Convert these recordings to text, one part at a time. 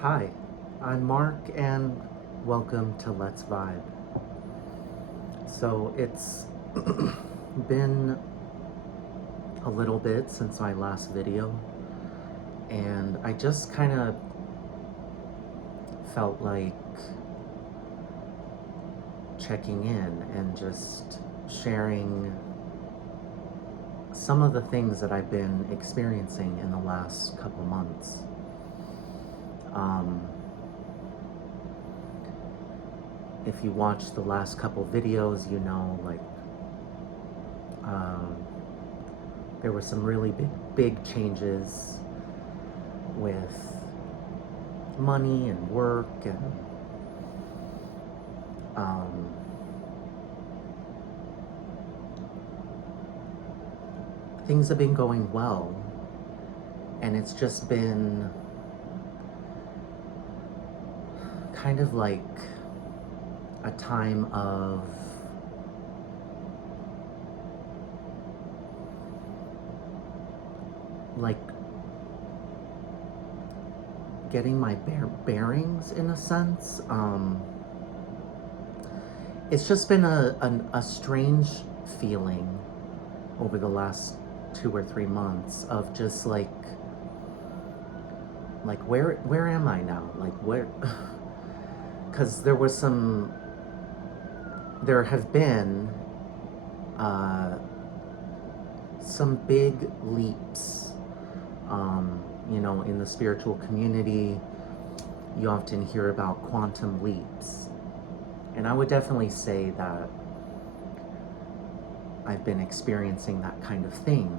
Hi, I'm Mark and welcome to Let's Vibe. So it's been a little bit since my last video, and I just kind of felt like checking in and just sharing some of the things that I've been experiencing in the last couple months. If you watched the last couple videos, you know, um, there were some really big changes with money and work, and things have been going well, and it's just been kind of like a time of like getting my bearings in a sense. It's just been a strange feeling over the last 2 or 3 months of just like where am I now? Like where? Because there have been some big leaps. In the spiritual community, you often hear about quantum leaps. And I would definitely say that I've been experiencing that kind of thing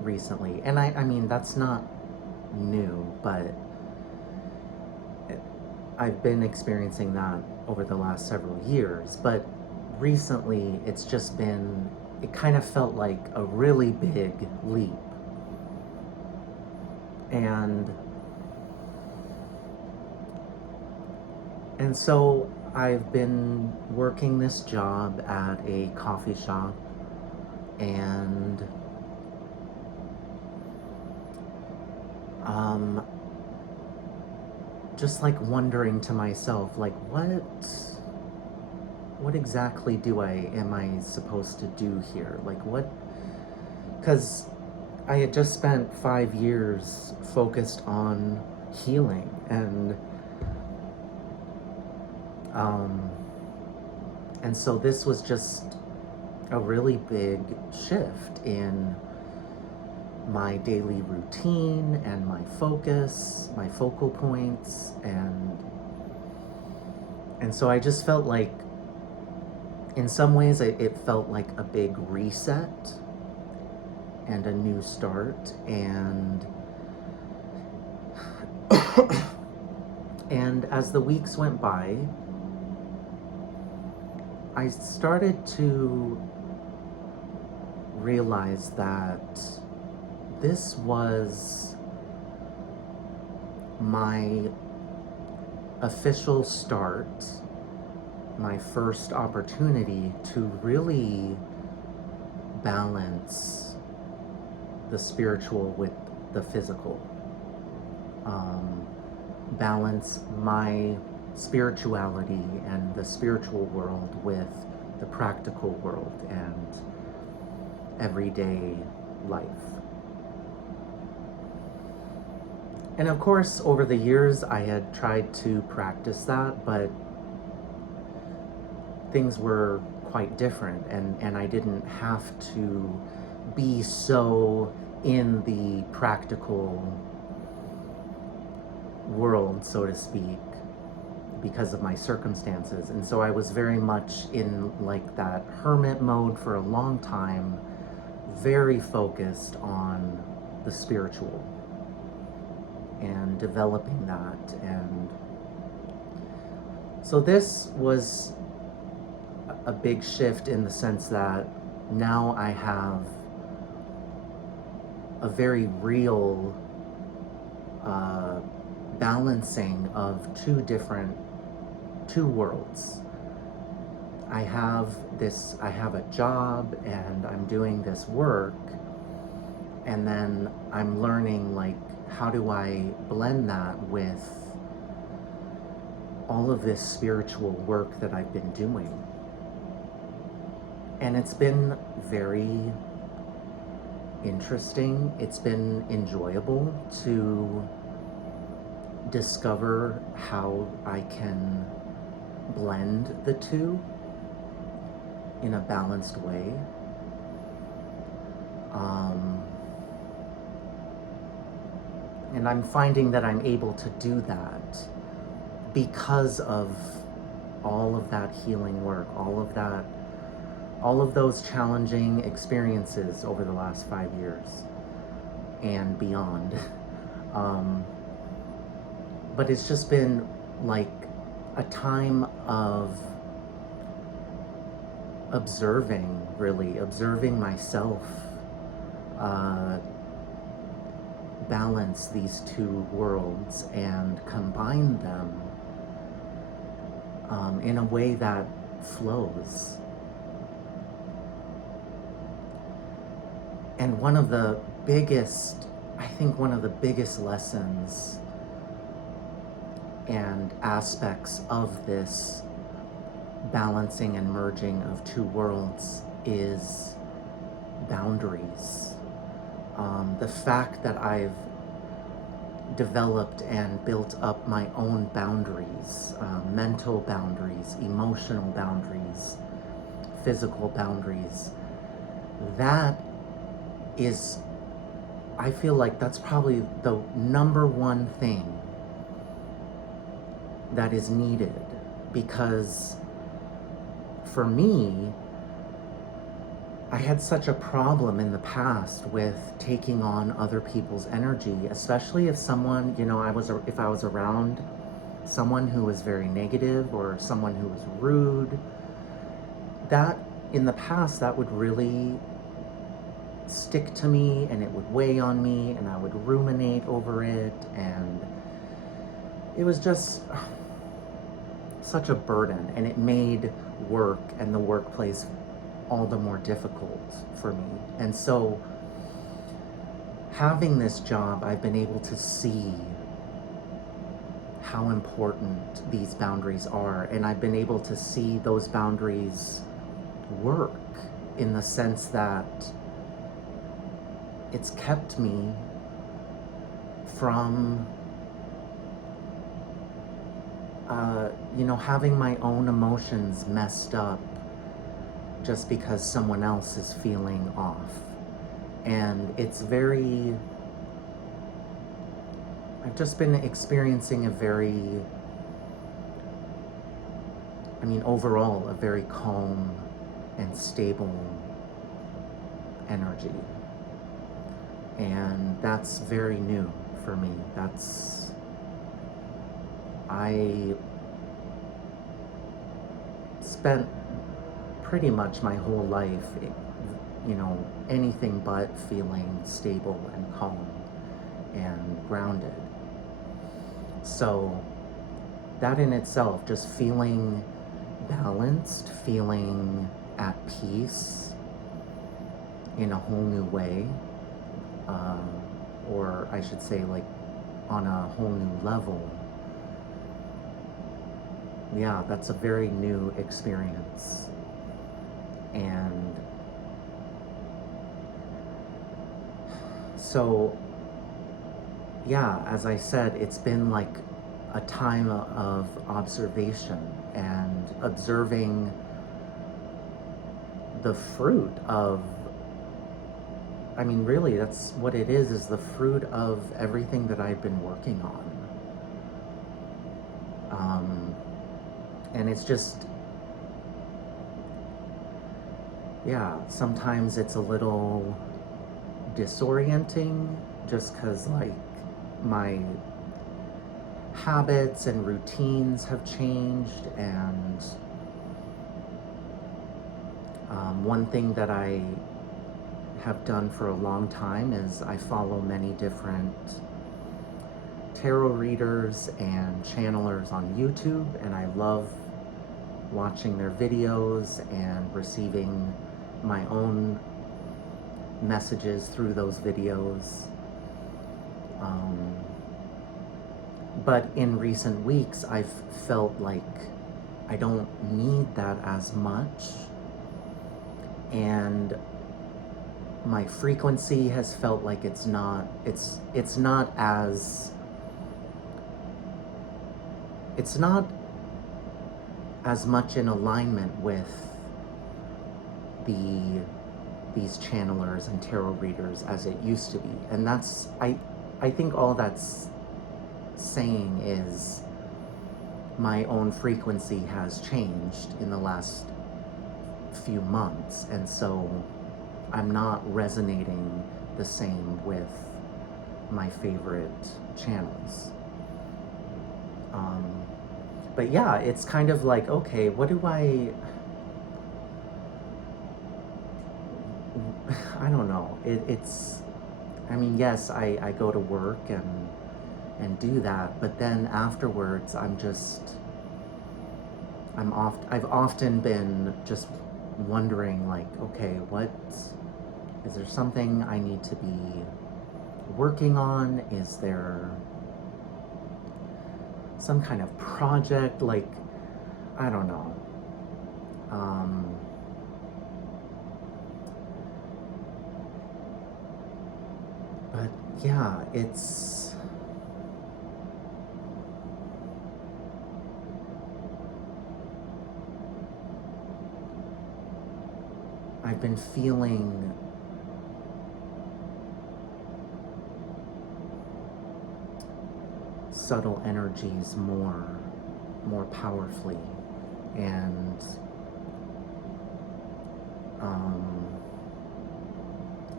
recently. And I mean, that's not new, but I've been experiencing that over the last several years. But recently, it kind of felt like a really big leap. And so I've been working this job at a coffee shop, and just like wondering to myself, like what exactly am I supposed to do here? Like what? Because I had just spent 5 years focused on healing, and so this was just a really big shift in my daily routine and my focus, my focal points, and so I just felt like, in some ways, it felt like a big reset and a new start, and and as the weeks went by, I started to realize that this was my official start, my first opportunity to really balance the spiritual with the physical. Balance my spirituality and the spiritual world with the practical world and everyday life. And of course, over the years, I had tried to practice that, but things were quite different, and I didn't have to be so in the practical world, so to speak, because of my circumstances. And so I was very much in like that hermit mode for a long time, very focused on the spiritual and developing that. And so this was a big shift in the sense that now I have a very real balancing of two worlds. I have a job and I'm doing this work, and then I'm learning like how do I blend that with all of this spiritual work that I've been doing? And it's been very interesting. It's been enjoyable to discover how I can blend the two in a balanced way. And I'm finding that I'm able to do that because of all of that healing work, all of those challenging experiences over the last 5 years and beyond. But it's just been like a time of observing myself balance these two worlds and combine them in a way that flows. And one of the biggest lessons and aspects of this balancing and merging of two worlds is boundaries. The fact that I've developed and built up my own boundaries, mental boundaries, emotional boundaries, physical boundaries, that is, I feel like that's probably the number one thing that is needed, because for me, I had such a problem in the past with taking on other people's energy, especially if someone, if I was around someone who was very negative or someone who was rude. That in the past, that would really stick to me and it would weigh on me and I would ruminate over it, and it was just such a burden, and it made work and the workplace all the more difficult for me. And so having this job, I've been able to see how important these boundaries are, and I've been able to see those boundaries work in the sense that it's kept me from having my own emotions messed up just because someone else is feeling off. And I've just been experiencing overall a very calm and stable energy. And that's very new for me. I spent pretty much my whole life, anything but feeling stable and calm and grounded. So that in itself, just feeling balanced, feeling at peace in a whole new way, or I should say like on a whole new level. Yeah, that's a very new experience. And so, yeah, as I said, it's been like a time of observation and observing the fruit of, really, that's what it is the fruit of everything that I've been working on. And it's just, yeah, sometimes it's a little disorienting just because like my habits and routines have changed, and one thing that I have done for a long time is I follow many different tarot readers and channelers on YouTube, and I love watching their videos and receiving my own messages through those videos. Um, but in recent weeks, I've felt like I don't need that as much. And my frequency has felt like it's not as much in alignment with these channelers and tarot readers as it used to be. And that's I think all that's saying is my own frequency has changed in the last few months, and so I'm not resonating the same with my favorite channels. But yeah, it's kind of like, okay, what do I don't know. I mean, yes, I go to work and do that, but then afterwards I've often been just wondering, like, okay, is there something I need to be working on? Is there some kind of project? Like, I don't know. But yeah, I've been feeling subtle energies more powerfully, and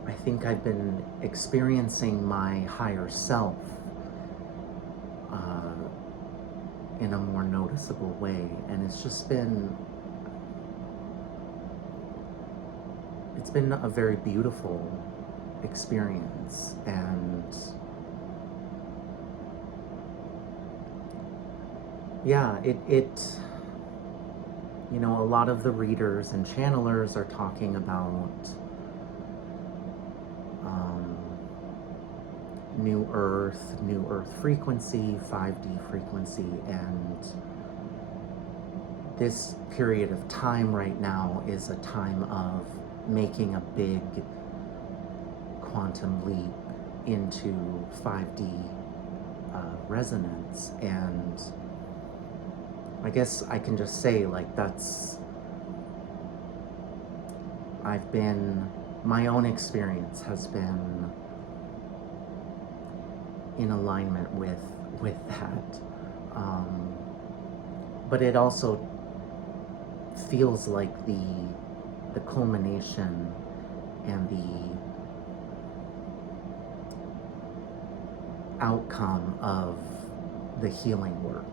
I think I've been experiencing my higher self in a more noticeable way, and it's been a very beautiful experience. And yeah, you know, a lot of the readers and channelers are talking about new earth frequency, 5D frequency, and this period of time right now is a time of making a big quantum leap into 5D resonance. And I guess I can just say, like, my own experience has been in alignment with that. But it also feels like the culmination and the outcome of the healing work.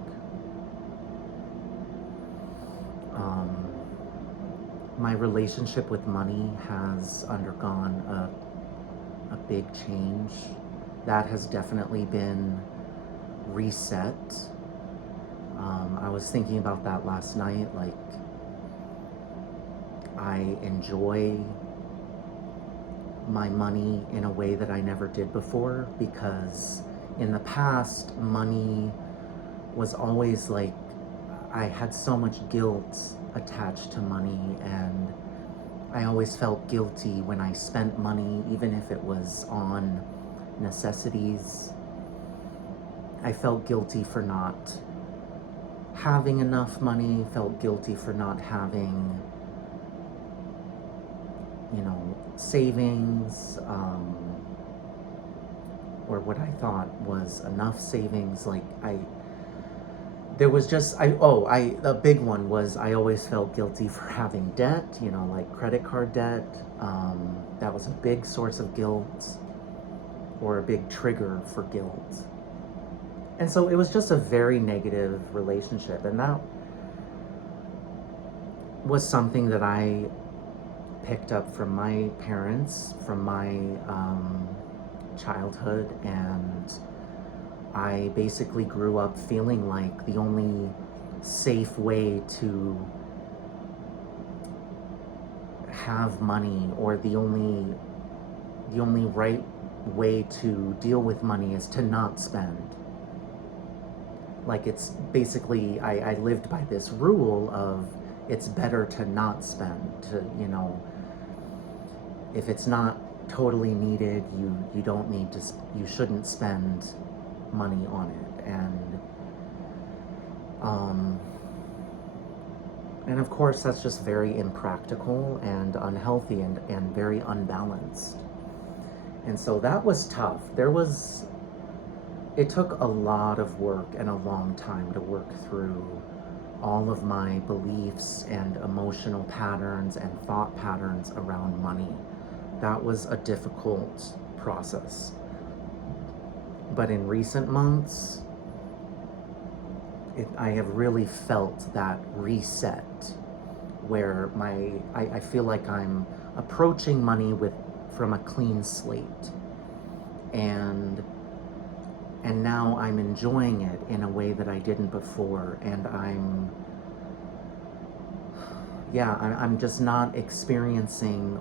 My relationship with money has undergone a big change. That has definitely been reset. I was thinking about that last night. Like, I enjoy my money in a way that I never did before, because in the past, money was always like, I had so much guilt attached to money, and I always felt guilty when I spent money, even if it was on necessities. I felt guilty for not having enough money, felt guilty for not having, you know, savings, or what I thought was enough savings. Like, a big one was I always felt guilty for having debt, you know, like credit card debt. That was a big source of guilt, or a big trigger for guilt. And so it was just a very negative relationship. And that was something that I picked up from my parents, from my childhood. And I basically grew up feeling like the only safe way to have money, or the only right way to deal with money is to not spend. Like, it's basically, I lived by this rule of it's better to not spend, to, you know, if it's not totally needed, you don't need to, you shouldn't spend money on it. And of course that's just very impractical and unhealthy and very unbalanced. And so that was tough. It took a lot of work and a long time to work through all of my beliefs and emotional patterns and thought patterns around money. That was a difficult process. But in recent months, I have really felt that reset where I feel like I'm approaching money from a clean slate. And now I'm enjoying it in a way that I didn't before, and I'm just not experiencing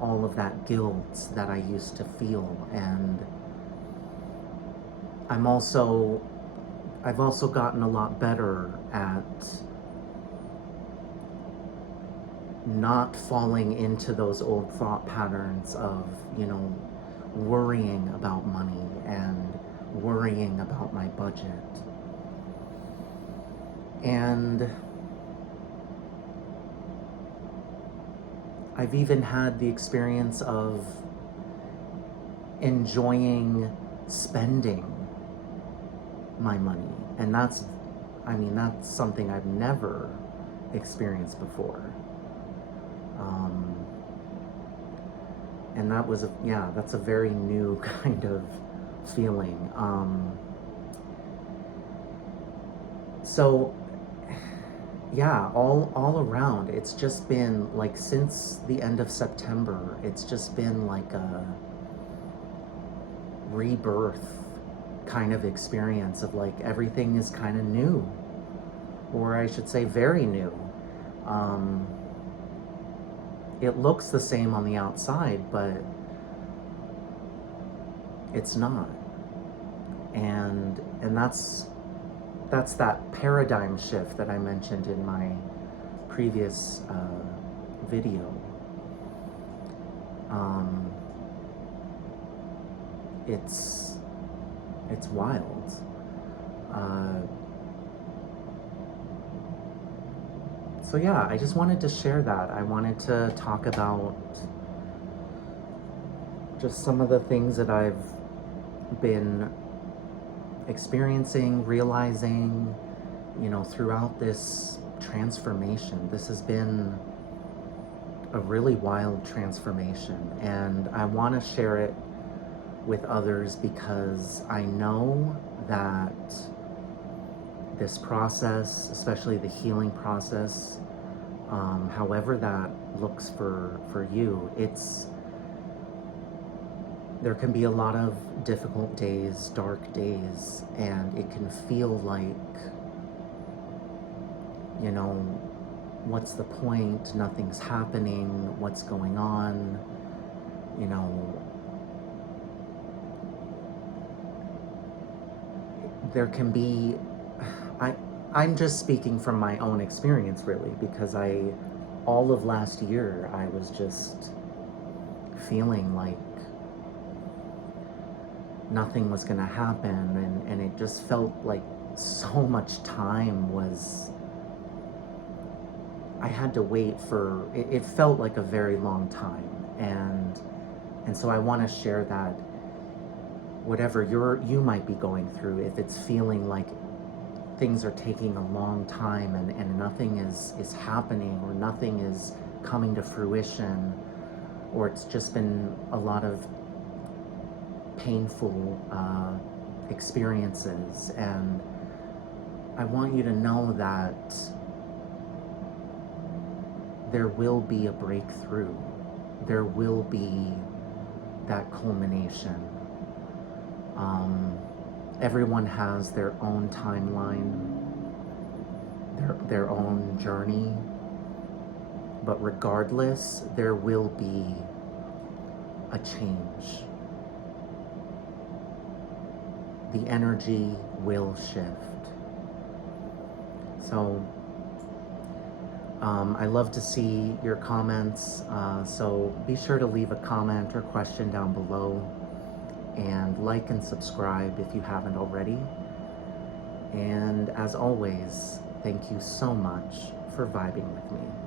all of that guilt that I used to feel. And I've also gotten a lot better at not falling into those old thought patterns of, you know, worrying about money and worrying about my budget. And I've even had the experience of enjoying spending my money. And that's something I've never experienced before. And that's a very new kind of feeling. So yeah, all around, it's just been like, since the end of September, it's just been like a rebirth kind of experience of like everything is kind of new, or I should say very new. It looks the same on the outside, but it's not. And that's that paradigm shift that I mentioned in my previous video. It's wild. So yeah, I just wanted to share that. I wanted to talk about just some of the things that I've been experiencing, realizing, you know, throughout this transformation. This has been a really wild transformation, and I want to share it with others because I know that this process, especially the healing process, however that looks for you, there can be a lot of difficult days, dark days, and it can feel like, you know, what's the point? Nothing's happening. What's going on? You know, there can be, I'm just speaking from my own experience, really, because all of last year, I was just feeling like nothing was going to happen, and it just felt like so much time I had to wait for, it felt like a very long time, and so I want to share that whatever you might be going through, if it's feeling like things are taking a long time and nothing is happening, or nothing is coming to fruition, or it's just been a lot of painful experiences, and I want you to know that there will be a breakthrough. There will be that culmination. Everyone has their own timeline, their own journey, but regardless, there will be a change. the energy will shift. So I love to see your comments, so be sure to leave a comment or question down below, and like and subscribe if you haven't already. And as always, thank you so much for vibing with me.